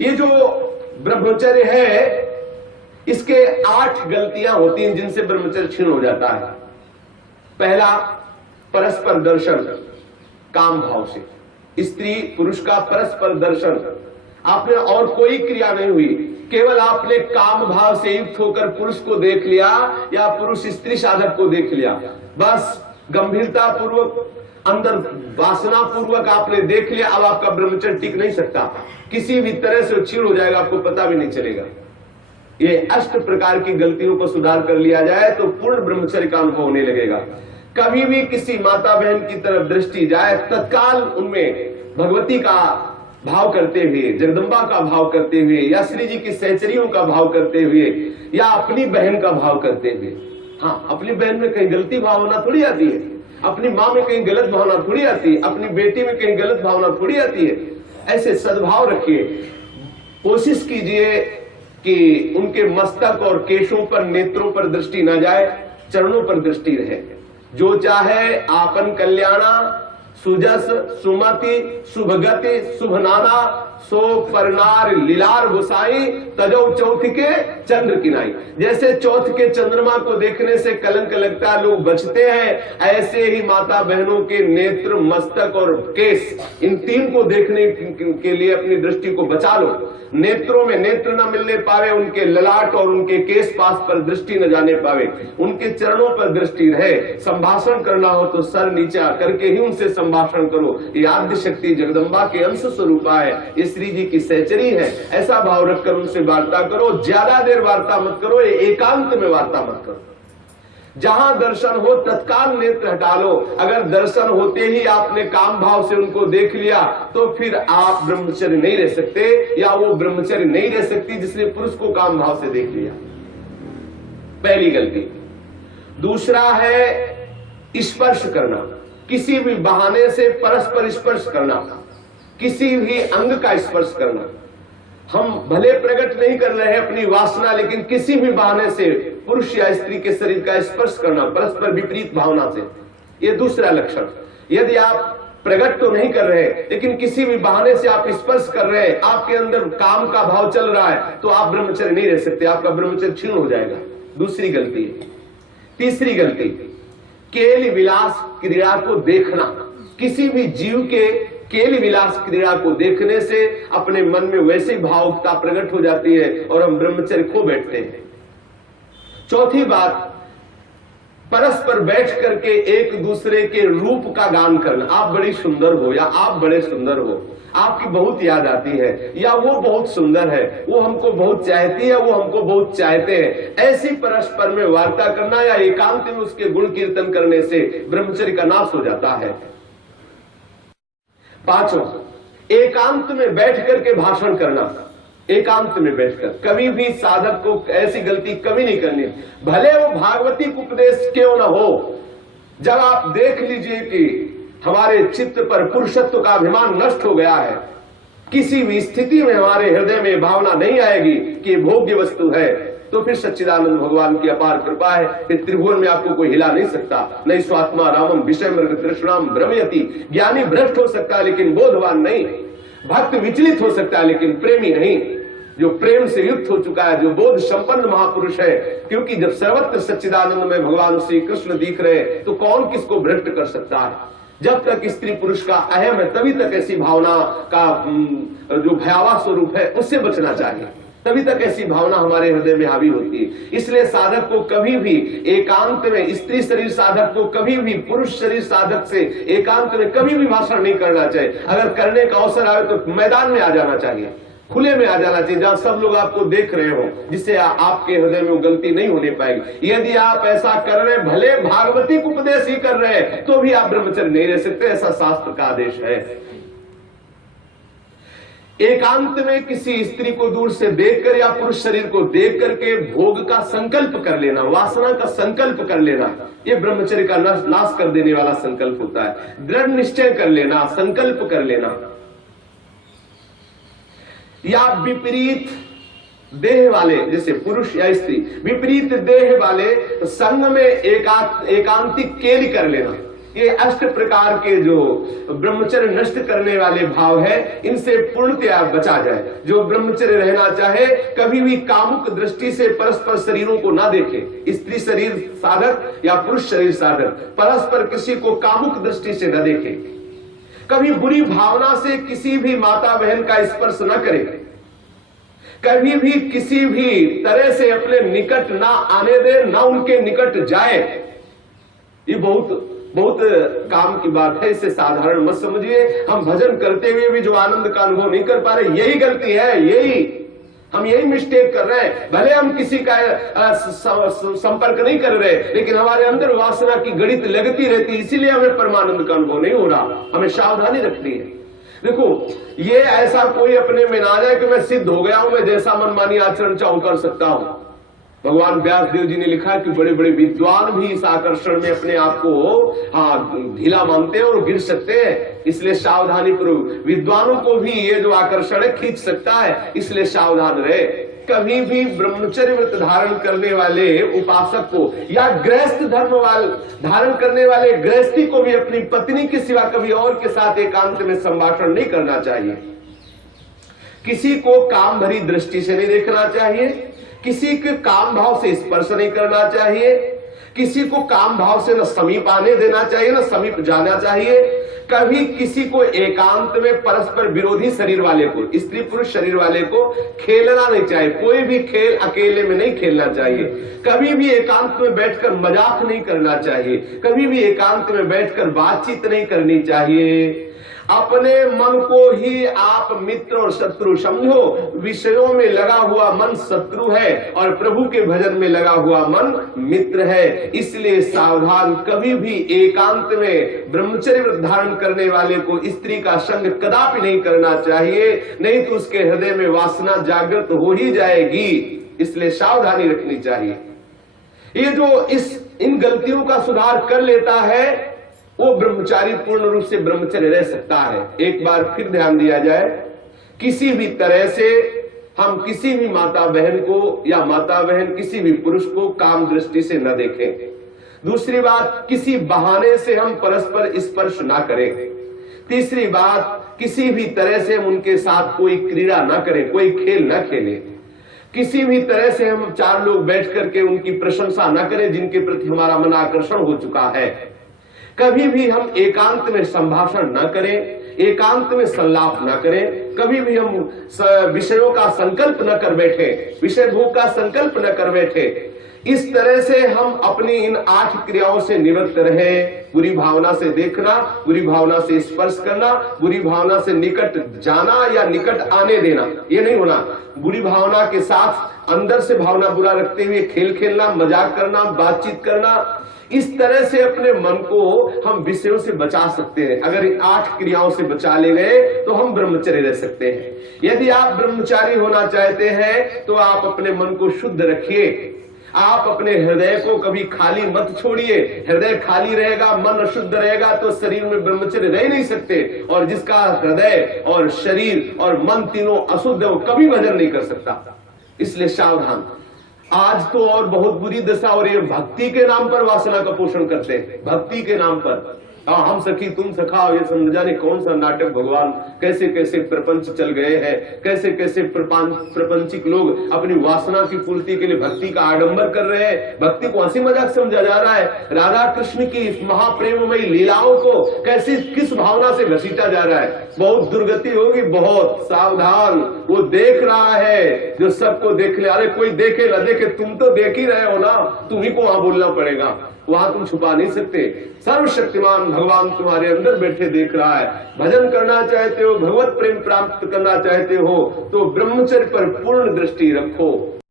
ये जो ब्रह्मचर्य है, इसके 8 गलतियां होती हैं जिनसे ब्रह्मचर्य क्षीण हो जाता है। पहला, परस्पर दर्शन काम भाव से। स्त्री पुरुष का परस्पर दर्शन, आपने और कोई क्रिया नहीं हुई, केवल आपने काम भाव से युक्त होकर पुरुष को देख लिया या पुरुष स्त्री साधक को देख लिया, बस गंभीरता पूर्वक अंदर वासना पूर्वक आपने देख लिया। अब आपका ब्रह्मचर्य टिक नहीं सकता, किसी भी तरह से क्षीण हो जाएगा, आपको पता भी नहीं चलेगा। ये 8 प्रकार की गलतियों को सुधार कर लिया जाए तो पूर्ण ब्रह्मचर्य का अनुभव होने लगेगा। कभी भी किसी माता बहन की तरफ दृष्टि जाए, तत्काल उनमें भगवती का भाव करते हुए, जगदम्बा का भाव करते हुए, या श्री जी की सहचरियों का भाव करते हुए, या अपनी बहन का भाव करते हुए। हाँ, अपनी बहन में कहीं गलती भावना थोड़ी आती है, अपनी माँ में कहीं गलत भावना थोड़ी आती है, अपनी बेटी में कहीं गलत भावना थोड़ी आती है। ऐसे सद्भाव रखिए, कोशिश कीजिए कि उनके मस्तक और केशों पर, नेत्रों पर दृष्टि न जाए, चरणों पर दृष्टि रहे। जो चाहे आपन कल्याणा, सुजस सुमति शुभगति शुभनाना, सो परनार लीलार गुसाई, तजो चौथ के चंद्र किनाई। जैसे चौथ के चंद्रमा को देखने से कलंक लगता है, लोग बचते हैं, ऐसे ही माता बहनों के नेत्र, मस्तक और केस, इन 3 को देखने के लिए अपनी दृष्टि को बचा लो। नेत्रों में नेत्र न मिलने पावे, उनके ललाट और उनके केस पास पर दृष्टि न जाने पावे, उनके चरणों पर दृष्टि रहे। संभाषण करना हो तो सर नीचा करके ही उनसे संभाषण करो। ये आद्य शक्ति जगदम्बा के अंश स्वरूपा है, ये श्री जी की सहचरी है। ऐसा भाव रखकर उनसे वार्ता करो। ज्यादा देर वार्ता मत करो, ये एकांत में वार्ता मत करो। जहां दर्शन हो तत्काल नेत्र हटा लो। अगर दर्शन होते ही आपने काम भाव से उनको देख लिया तो फिर आप ब्रह्मचर्य नहीं रह सकते, या वो ब्रह्मचर्य नहीं रह सकती जिसने पुरुष को काम भाव से देख लिया। पहली गलती। दूसरा है स्पर्श करना, किसी भी बहाने से परस्पर स्पर्श करना, किसी भी अंग का स्पर्श करना। हम भले प्रकट नहीं कर रहे हैं अपनी वासना, लेकिन किसी भी बहाने से पुरुष या स्त्री के शरीर का स्पर्श करना परस्पर विपरीत भावना से, यह दूसरा लक्षण। यदि आप प्रकट तो नहीं कर रहे लेकिन किसी भी बहाने से आप स्पर्श कर रहे हैं, आपके अंदर काम का भाव चल रहा है, तो आप ब्रह्मचर्य नहीं रह सकते, आपका ब्रह्मचर्य क्षीण हो जाएगा। दूसरी गलती। तीसरी गलती, केल विलास क्रिया को देखना। किसी भी जीव के केल विलास क्रिया को देखने से अपने मन में वैसी भावुकता प्रकट हो जाती है और हम ब्रह्मचर्य खो बैठते हैं। चौथी बात, परस्पर बैठ करके एक दूसरे के रूप का गान करना। आप बड़ी सुंदर हो, या आप बड़े सुंदर हो, आपकी बहुत याद आती है, या वो बहुत सुंदर है, वो हमको बहुत चाहती है, वो हमको बहुत चाहते हैं। ऐसी परस्पर में वार्ता करना या एकांत में उसके गुण कीर्तन करने से ब्रह्मचर्य का नाश हो जाता है। पांचों, एकांत में बैठ करके भाषण करना। एकांत में बैठकर कभी भी साधक को ऐसी गलती कभी नहीं करनी, भले वो भागवती उपदेश क्यों न हो। जब आप देख लीजिए कि हमारे चित्त पर पुरुषत्व का अभिमान नष्ट हो गया है, किसी भी स्थिति में हमारे हृदय में भावना नहीं आएगी कि भोग्य वस्तु है, तो फिर सच्चिदानंद भगवान की अपार कृपा है, फिर त्रिभुवन में आपको कोई हिला नहीं सकता। नहीं स्वात्मा रामम विषय मृग तृष्णाम भ्रमयति। ज्ञानी भ्रष्ट हो सकता है लेकिन बोधवान नहीं, भक्त विचलित हो सकता है लेकिन प्रेमी नहीं। जो प्रेम से युक्त हो चुका है, जो बोध संपन्न महापुरुष है, क्योंकि जब सर्वत्र सच्चिदानंद में भगवान श्री कृष्ण दिख रहे हैं तो कौन किसको भ्रष्ट कर सकता है। जब तक स्त्री पुरुष का अहम है तभी तक ऐसी भावना का जो भयावह स्वरूप है उससे बचना चाहिए, तभी तक ऐसी भावना हमारे हृदय में हावी होती है। इसलिए साधक को कभी भी एकांत में, स्त्री शरीर साधक को कभी भी पुरुष शरीर साधक से एकांत में कभी भी भाषण नहीं करना चाहिए। अगर करने का अवसर आए तो मैदान में आ जाना चाहिए, खुले में आ जाना चाहिए, जहां सब लोग आपको देख रहे हो, जिससे आपके हृदय में वो गलती नहीं होने पाएगी। यदि आप ऐसा कर रहे, भले भागवती उपदेश ही कर रहे हैं, तो भी आप ब्रह्मचर्य नहीं रह सकते, ऐसा शास्त्र का आदेश है। एकांत में किसी स्त्री को दूर से देखकर या पुरुष शरीर को देख करके भोग का संकल्प कर लेना, वासना का संकल्प कर लेना, यह ब्रह्मचर्य का नाश कर देने वाला संकल्प होता है। दृढ़ निश्चय कर लेना, संकल्प कर लेना। या विपरीत देह वाले, जैसे पुरुष या स्त्री, विपरीत देह वाले संग में एकांतिक केली कर लेना, ये अष्ट प्रकार के जो ब्रह्मचर्य नष्ट करने वाले भाव है, इनसे पूर्णतया बचा जाए। जो ब्रह्मचर्य रहना चाहे कभी भी कामुक दृष्टि से परस्पर शरीरों को ना देखे, स्त्री शरीर साधक या पुरुष शरीर साधक परस्पर किसी को कामुक दृष्टि से न देखे, कभी बुरी भावना से किसी भी माता बहन का स्पर्श न करे, कभी भी किसी भी तरह से अपने निकट ना आने दे, ना उनके निकट जाए। ये बहुत बहुत काम की बात है, इसे साधारण मत समझिए। हम भजन करते हुए भी जो आनंद का अनुभव नहीं कर पा रहे, यही गलती है, हम यही मिस्टेक कर रहे हैं। भले हम किसी का संपर्क नहीं कर रहे, लेकिन हमारे अंदर वासना की गणित लगती रहती, इसीलिए हमें परमानंद का अनुभव नहीं हो रहा। हमें सावधानी रखनी है। देखो, ये ऐसा कोई अपने में ना जाए कि मैं सिद्ध हो गया हूं, मैं जैसा मनमानी आचरण चाहूं कर सकता हूं। भगवान व्यास देव जी ने लिखा कि बड़े बड़े विद्वान भी इस आकर्षण में अपने आप को ढीला मानते हैं और गिर सकते हैं। इसलिए सावधानी पूर्वक, विद्वानों को भी ये जो आकर्षण है खींच सकता है, इसलिए सावधान रहे। कभी भी ब्रह्मचर्य व्रत धारण करने वाले उपासक को या गृहस्थ धर्म धारण करने वाले गृहस्थी को भी अपनी पत्नी के सिवा कभी और के साथ एकांत में संभाषण नहीं करना चाहिए। किसी को काम भरी दृष्टि से नहीं देखना चाहिए, किसी के काम भाव से स्पर्श नहीं करना चाहिए, किसी को काम भाव से न समीप आने देना चाहिए न समीप जाना चाहिए। कभी किसी को एकांत में परस्पर विरोधी शरीर वाले को, स्त्री पुरुष शरीर वाले को खेलना नहीं चाहिए। कोई भी खेल अकेले में नहीं खेलना चाहिए। कभी भी एकांत में बैठकर मजाक नहीं करना चाहिए, कभी भी एकांत में बैठकर बातचीत नहीं करनी चाहिए। अपने मन को ही आप मित्र और शत्रु समझो। विषयों में लगा हुआ मन शत्रु है और प्रभु के भजन में लगा हुआ मन मित्र है। इसलिए सावधान, कभी भी एकांत में ब्रह्मचर्य व्रत धारण करने वाले को स्त्री का संग कदापि नहीं करना चाहिए, नहीं तो उसके हृदय में वासना जागृत हो ही जाएगी। इसलिए सावधानी रखनी चाहिए। ये जो इन गलतियों का सुधार कर लेता है, वो ब्रह्मचारी पूर्ण रूप से ब्रह्मचर्य रह सकता है। एक बार फिर ध्यान दिया जाए, किसी भी तरह से हम किसी भी माता बहन को या माता बहन किसी भी पुरुष को काम दृष्टि से न देखें। दूसरी बात, किसी बहाने से हम परस्पर स्पर्श ना करें। तीसरी बात, किसी भी तरह से हम उनके साथ कोई क्रीड़ा ना करें, कोई खेल ना खेलें। किसी भी तरह से हम चार लोग बैठ करके उनकी प्रशंसा ना करें जिनके प्रति हमारा मन आकर्षण हो चुका है। कभी भी हम एकांत में संभाषण न करें, एकांत में संलाप न करें। कभी भी हम विषयों का संकल्प न कर बैठे, विषय भोग का संकल्प न कर बैठे। इस तरह से हम अपनी इन 8 क्रियाओं से निवृत्त रहे। बुरी भावना से देखना, बुरी भावना से स्पर्श करना, बुरी भावना से निकट जाना या निकट आने देना, ये नहीं होना। बुरी भावना के साथ अंदर से भावना बुरा रखते हुए खेल खेलना, मजाक करना, बातचीत करना, इस तरह से अपने मन को हम विषयों से बचा सकते हैं। अगर इन 8 क्रियाओं से बचा ले गए तो हम ब्रह्मचर्य रह सकते हैं। यदि आप ब्रह्मचारी होना चाहते हैं तो आप अपने मन को शुद्ध रखिए। आप अपने हृदय को कभी खाली मत छोड़िए। हृदय खाली रहेगा, मन अशुद्ध रहेगा तो शरीर में ब्रह्मचर्य रह नहीं सकते। और जिसका हृदय और शरीर और मन तीनों अशुद्ध है, वो कभी भजन नहीं कर सकता। इसलिए सावधान। आज तो और बहुत बुरी दशा हो रही है, भक्ति के नाम पर वासना का पोषण करते हैं। भक्ति के नाम पर हम सखी तुम सखा, ये समझ जाने कौन सा नाटक। भगवान कैसे कैसे प्रपंच चल गए हैं, कैसे कैसे प्रपंचिक लोग अपनी वासना की पूर्ति के लिए भक्ति का आडंबर कर रहे हैं। भक्ति को हंसी मजाक समझा जा रहा है। राधा कृष्ण की महाप्रेममयी लीलाओं को कैसे किस भावना से घसीटा जा रहा है। बहुत दुर्गति होगी, बहुत सावधान। वो देख रहा है जो सबको देख ले। अरे कोई देखे न देखे, तुम तो देख ही रहे हो ना, तुम्ही को वहां बोलना पड़ेगा, वहां तुम छुपा नहीं सकते। सर्वशक्तिमान भगवान तुम्हारे अंदर बैठे देख रहा है। भजन करना चाहते हो, भगवत प्रेम प्राप्त करना चाहते हो तो ब्रह्मचर्य पर पूर्ण दृष्टि रखो।